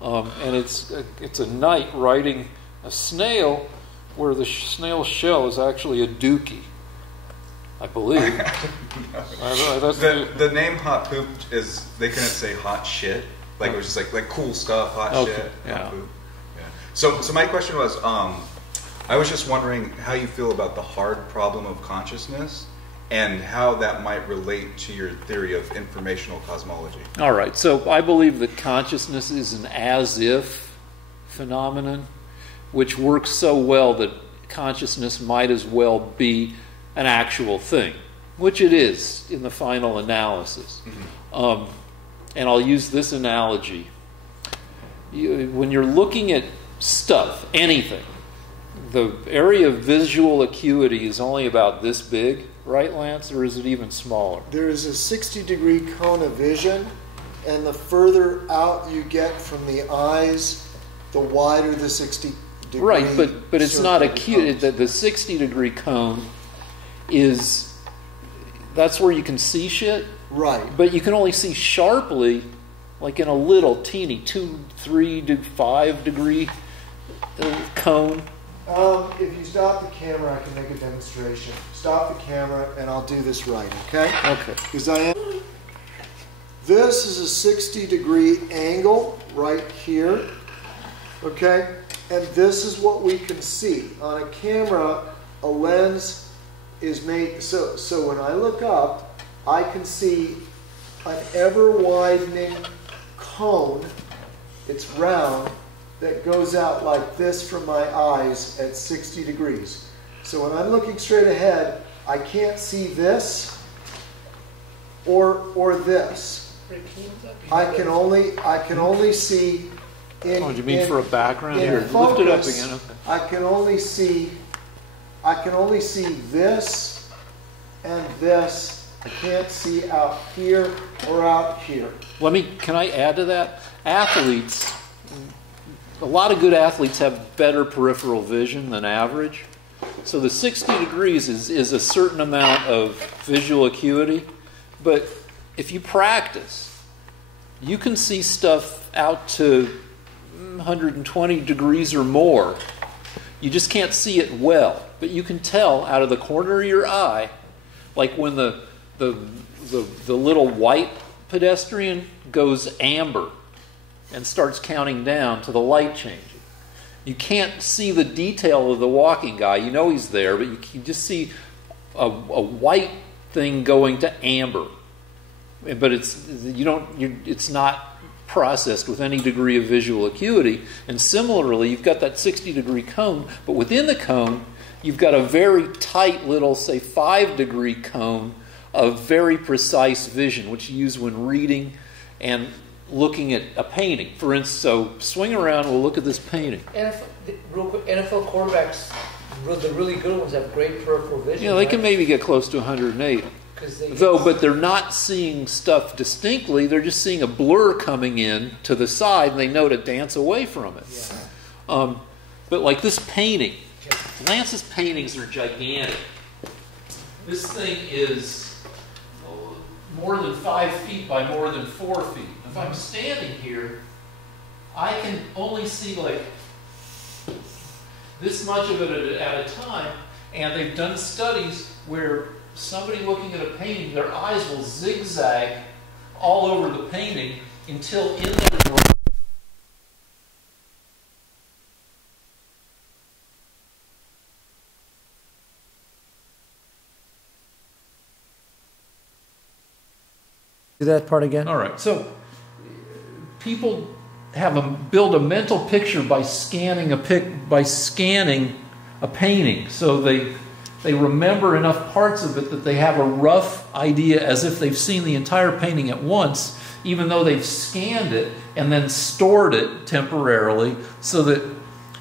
And it's a knight riding a snail, where the snail shell is actually a dookie, I believe. The name hot poop is, they couldn't say hot shit. Like, it was just like cool stuff, hot shit, hot poop. Yeah. So my question was, I was just wondering how you feel about the hard problem of consciousness and how that might relate to your theory of informational cosmology. All right. So I believe that consciousness is an as-if phenomenon, which works so well that consciousness might as well be an actual thing, which it is in the final analysis. Mm-hmm. And I'll use this analogy. When you're looking at stuff, anything, the area of visual acuity is only about this big, right, Lance? Or is it even smaller? There is a 60-degree cone of vision, and the further out you get from the eyes, the wider the 60-degree. Right, but it's not acute. The 60-degree cone is, that's where you can see shit. Right. But you can only see sharply, like in a little teeny 2, 3 to 5 degree cone. If you stop the camera, I can make a demonstration. Stop the camera, and I'll do this right, okay? Okay. Because this is a 60-degree angle right here, okay? And this is what we can see. On a camera, a lens is made, so when I look up, I can see an ever-widening cone, it's round, that goes out like this from my eyes at 60 degrees. So when I'm looking straight ahead, I can't see this or this. I can only see in. Oh, do you mean for a background? Here, focus, lift it up again. Okay. I can only see this and this. I can't see out here or out here. Can I add to that? Athletes, a lot of good athletes have better peripheral vision than average. So the 60 degrees is a certain amount of visual acuity. But if you practice, you can see stuff out to 120 degrees or more. You just can't see it well. But you can tell out of the corner of your eye, like when the little white pedestrian goes amber and starts counting down to the light changing. You can't see the detail of the walking guy. You know he's there, but you can just see a white thing going to amber. But it's not processed with any degree of visual acuity. And similarly, you've got that 60-degree cone, but within the cone, you've got a very tight little, say, 5-degree cone of very precise vision, which you use when reading and looking at a painting. For instance, so swing around, we'll look at this painting. NFL quarterbacks, the really good ones, have great peripheral vision. Yeah, they can maybe get close to 108. But they're not seeing stuff distinctly. They're just seeing a blur coming in to the side, and they know to dance away from it. Yeah. But like this painting, Lance's paintings are gigantic. This thing is more than 5 feet by more than 4 feet. If I'm standing here, I can only see like this much of it at a time, and they've done studies where somebody looking at a painting, their eyes will zigzag all over the painting until in their Do that part again. All right. So people build a mental picture by scanning a painting. So they remember enough parts of it that they have a rough idea, as if they've seen the entire painting at once, even though they've scanned it and then stored it temporarily, so that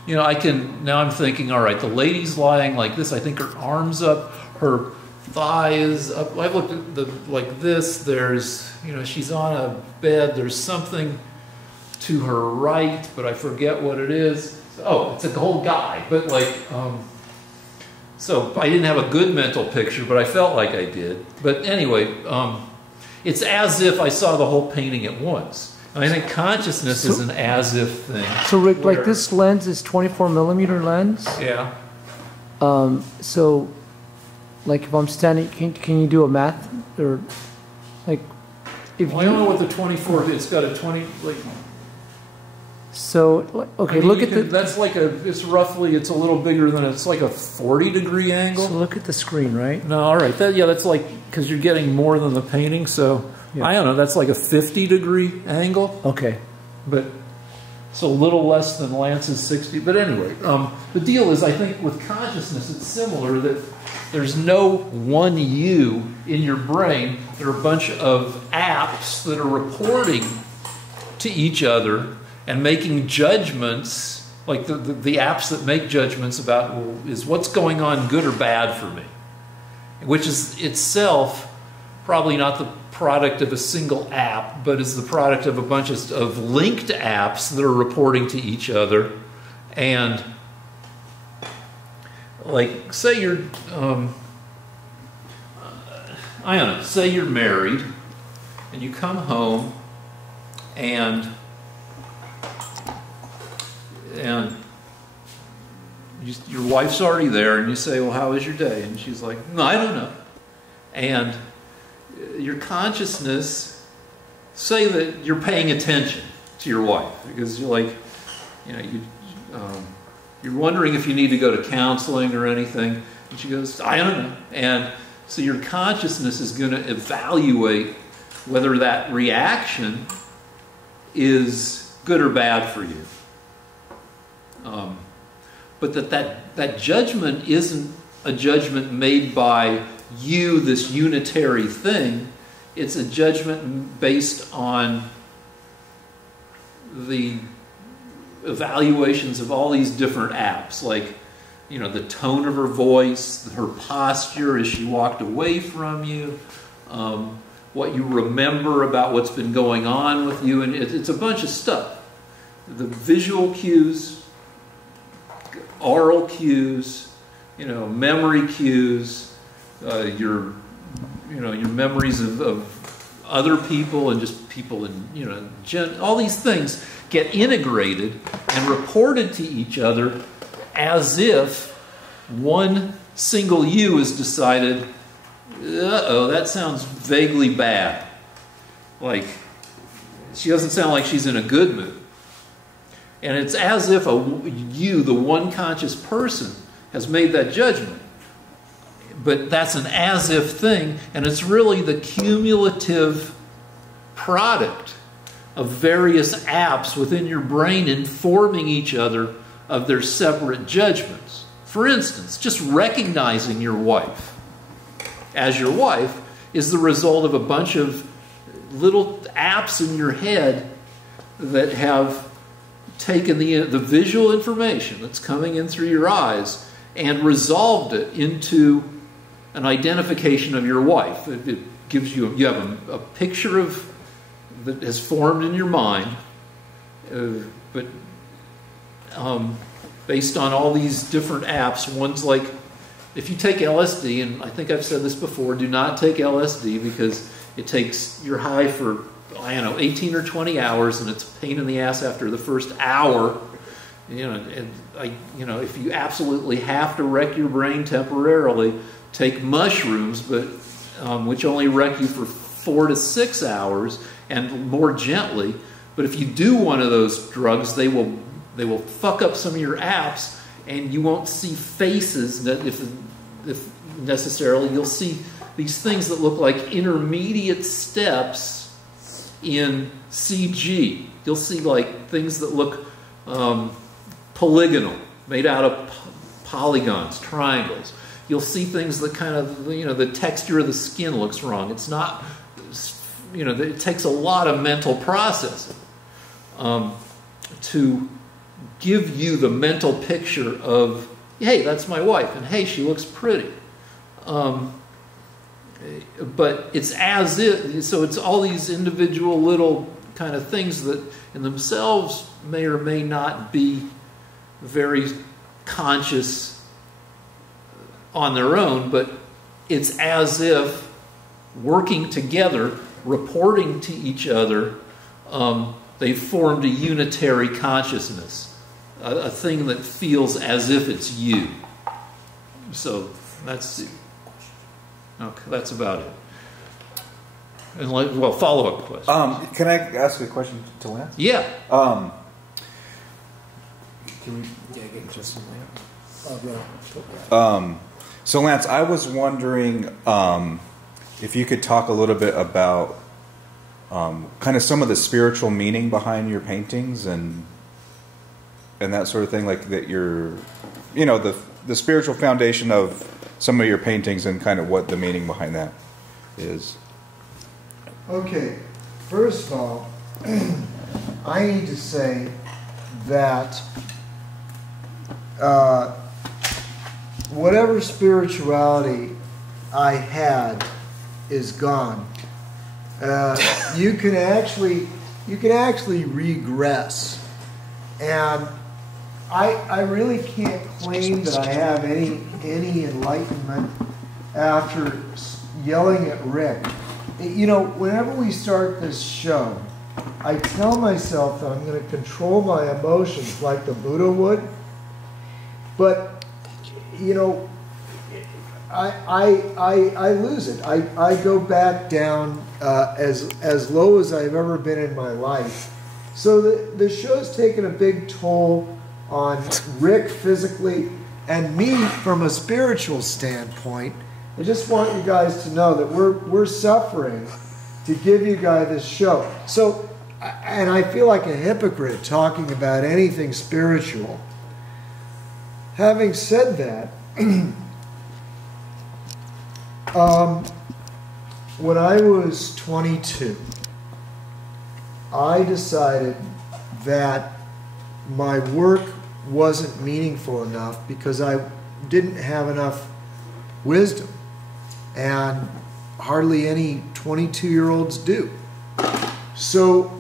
now I'm thinking, all right, the lady's lying like this. I think her arms up, her thigh is up. I've looked at like this. There's, she's on a bed. There's something to her right, but I forget what it is. Oh, it's a whole guy. But so I didn't have a good mental picture, but I felt like I did. But anyway, it's as if I saw the whole painting at once. And I think consciousness is an as-if thing. So Rick, like this lens is 24 millimeter lens. Yeah. So, like if I'm standing, can you do a math or like if I don't know what the 24. It's got a 20 like. So okay, look at the. That's like it's a little bigger than it's like a 40-degree angle. So look at the screen, right? No, all right. That's like, because you're getting more than the painting. So I don't know. That's like a 50-degree angle. Okay, but it's a little less than Lance's 60. But anyway, the deal is, I think with consciousness, it's similar, that there's no one you in your brain. There are a bunch of apps that are reporting to each other and making judgments, like the apps that make judgments about, well, is what's going on good or bad for me? Which is itself probably not the product of a single app, but is the product of a bunch of linked apps that are reporting to each other. And like, say you're, I don't know, say you're married and you come home and your wife's already there, and you say, well, how was your day? And she's like, no, I don't know. And your consciousness, say that you're paying attention to your wife, because you're like, you're wondering if you need to go to counseling or anything. And she goes, I don't know. And so your consciousness is going to evaluate whether that reaction is good or bad for you. But that judgment isn't a judgment made by you, this unitary thing. It's a judgment based on the evaluations of all these different apps, like, the tone of her voice, her posture as she walked away from you, what you remember about what's been going on with you, and it's a bunch of stuff. The visual cues, oral cues, memory cues, your memories of other people and just people in, all these things get integrated and reported to each other as if one single you has decided, uh-oh, that sounds vaguely bad. Like, she doesn't sound like she's in a good mood. And it's as if you, the one conscious person, has made that judgment. But that's an as-if thing, and it's really the cumulative product of various apps within your brain informing each other of their separate judgments. For instance, just recognizing your wife as your wife is the result of a bunch of little apps in your head that have taken the visual information that's coming in through your eyes and resolved it into an identification of your wife. It gives you have a picture of that has formed in your mind, but based on all these different apps. One's like, if you take LSD, and I think I've said this before, do not take LSD because it takes your high for, 18 or 20 hours, and it's a pain in the ass after the first hour. If you absolutely have to wreck your brain temporarily, take mushrooms, but which only wreck you for 4 to 6 hours and more gently. But if you do one of those drugs, they will fuck up some of your apps, and you won't see faces. That if necessarily, you'll see these things that look like intermediate steps in CG. You'll see like things that look polygonal, made out of polygons, triangles. You'll see things that kind of, the texture of the skin looks wrong. It's not, it takes a lot of mental processing to give you the mental picture of, hey, that's my wife, and hey, she looks pretty. But it's as if, so it's all these individual little kind of things that in themselves may or may not be very conscious on their own, but it's as if working together, reporting to each other, they've formed a unitary consciousness, a thing that feels as if it's you. So that's about it. And follow-up question. Can I ask a question to Lance? Yeah. Can we? Yeah, get Justin So Lance, I was wondering if you could talk a little bit about kind of some of the spiritual meaning behind your paintings and that sort of thing, like that the spiritual foundation of some of your paintings and kind of what the meaning behind that is. Okay, first of all, I need to say that whatever spirituality I had is gone. You can actually regress, and I really can't claim that I have any enlightenment after yelling at Rick. Whenever we start this show, I tell myself that I'm going to control my emotions like the Buddha would, but I lose it. I go back down as low as I've ever been in my life. So the show's taken a big toll on Rick physically and me from a spiritual standpoint. I just want you guys to know that we're suffering to give you guys this show. So, and I feel like a hypocrite talking about anything spiritual. Having said that, when I was 22, I decided that my work wasn't meaningful enough because I didn't have enough wisdom, and hardly any 22-year-olds do. So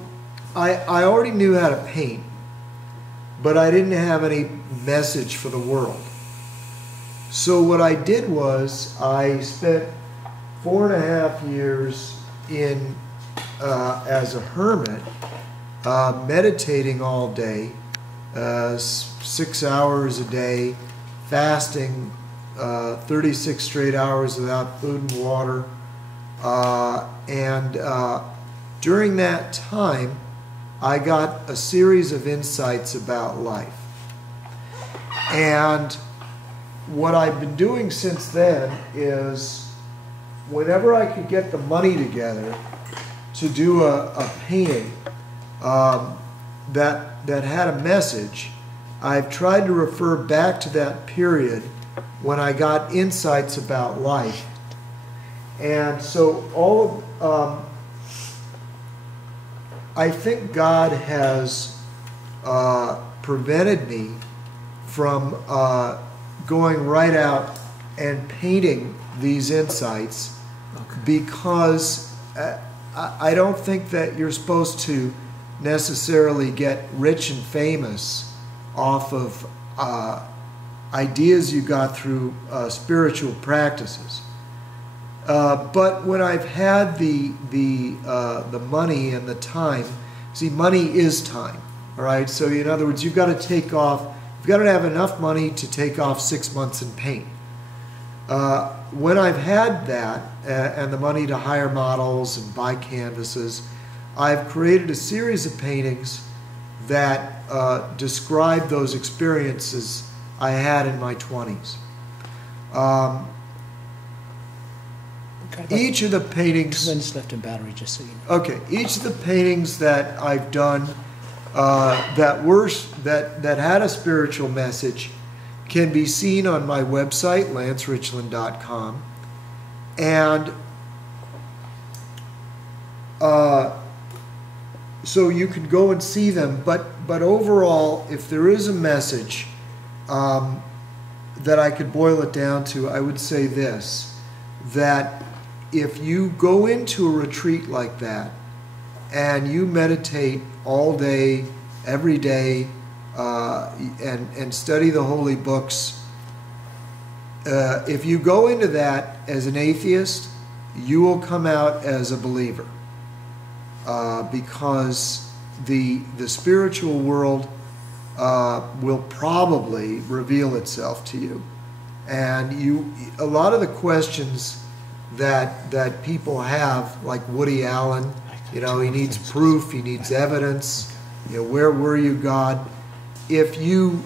I already knew how to paint, but I didn't have any message for the world. So what I did was I spent 4.5 years as a hermit, meditating all day, 6 hours a day, fasting 36 straight hours without food and water. And during that time, I got a series of insights about life. And what I've been doing since then is whenever I could get the money together to do a painting that had a message, I've tried to refer back to that period when I got insights about life. And so I think God has prevented me from going right out and painting these insights because I don't think that you're supposed to necessarily get rich and famous off of ideas you got through spiritual practices. But when I've had the money and the time, see, money is time, all right? So in other words, you've got to take off, you've got to have enough money to take off 6 months in paint. When I've had that and the money to hire models and buy canvases, I've created a series of paintings that describe those experiences I had in my 20s. Each of the paintings... 2 minutes left in battery, just so you know. Okay, each of the paintings that I've done that had a spiritual message can be seen on my website, lancerichland.com. And so you can go and see them. But overall, if there is a message that I could boil it down to, I would say this, that if you go into a retreat like that and you meditate all day, every day, and study the holy books, if you go into that as an atheist, you will come out as a believer, because the spiritual world will probably reveal itself to you, and a lot of the questions that people have, like Woody Allen, he needs proof, he needs evidence, where were you, God? If you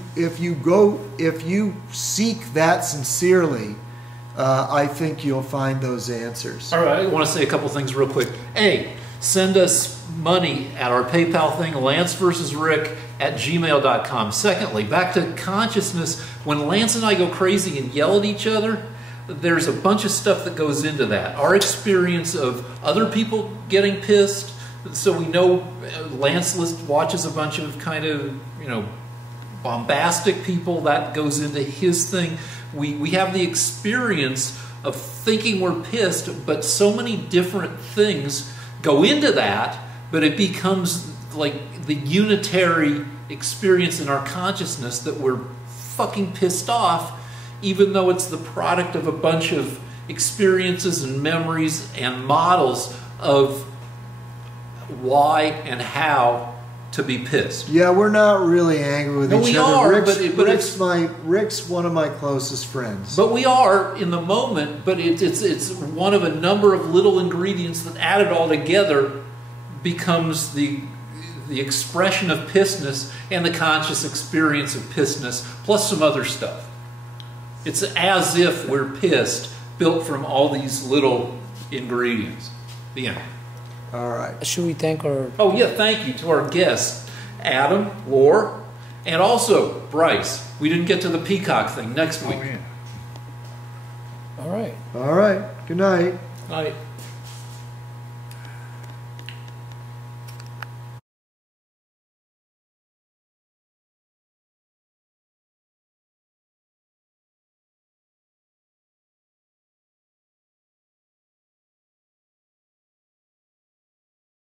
seek that sincerely, I think you'll find those answers. All right, I want to say a couple things real quick. A, send us money at our PayPal thing, lanceversusrick@gmail.com. Secondly, back to consciousness, when Lance and I go crazy and yell at each other, there's a bunch of stuff that goes into that. Our experience of other people getting pissed, so we know Lance watches a bunch of kind of, bombastic people, that goes into his thing. We have the experience of thinking we're pissed, but so many different things go into that, but it becomes like the unitary experience in our consciousness that we're fucking pissed off, even though it's the product of a bunch of experiences and memories and models of why and how to be pissed. Yeah, we're not really angry with each other. Rick's Rick's one of my closest friends. But we are in the moment. But it's one of a number of little ingredients that, added all together, becomes the expression of pissness and the conscious experience of pissness, plus some other stuff. It's as if we're pissed, built from all these little ingredients. The end. All right. Should we thank our... Oh, yeah, thank you to our guests, Adam, Lore, and also Bryce. We didn't get to the peacock thing next week. All right. All right. Good night. Night.